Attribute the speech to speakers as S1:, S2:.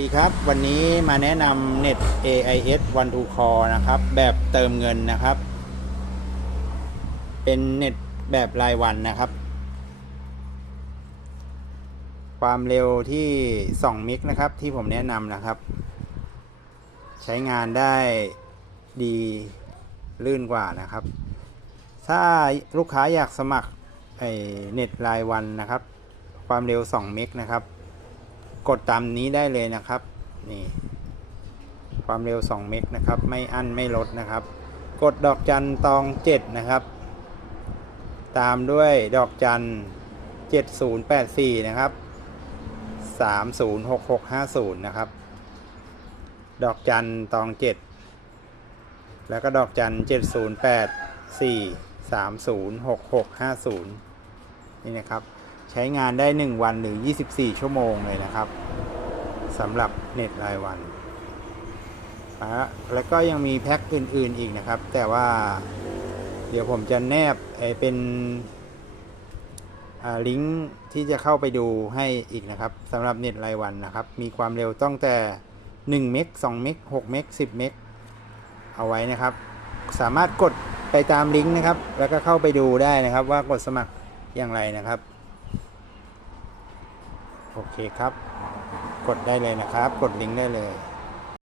S1: ดีครับ วันนี้มาแนะนำเน็ต AIS One to Core นะครับ แบบเติมเงินนะครับ เป็นเน็ตแบบรายวันนะครับ ความเร็วที่ 2 มิกนะครับ ที่ผมแนะนำนะครับ ใช้งานได้ดีลื่นกว่านะครับ ถ้าลูกค้าอยากสมัครไอเน็ตรายวันนะครับ ความเร็ว 2 เมกนะครับ กดตามนี้ได้เลยนะครับ นี่ ความเร็ว 2 เมกนะครับ ไม่อั้นไม่ลดนะครับ กดดอกจันตอง 7 นะครับ ตามด้วยดอกจัน 7084 นะครับ 306650 นะครับ ดอกจันตอง 7 แล้วก็ดอกจัน 7084 306650 นี่นะครับใช้งานได้ 1 วันหรือ 24 ชั่วโมงเลยนะครับ สำหรับเน็ตรายวันอะแล้วก็ยังมีแพ็คอื่นๆอีกนะครับ แต่ว่าเดี๋ยวผมจะแนบเป็นลิงก์ที่จะเข้าไปดูให้อีกนะครับสำหรับเน็ตรายวันนะครับ มีความเร็วต้องแต่1เมก2เมก6เมก10เมกเอาไว้นะครับ สามารถกดไปตามลิงก์นะครับ แล้วก็เข้าไปดูได้นะครับว่ากดสมัครอย่างไรนะครับ โอเคครับ กดได้เลยนะครับ กดลิงก์ได้เลย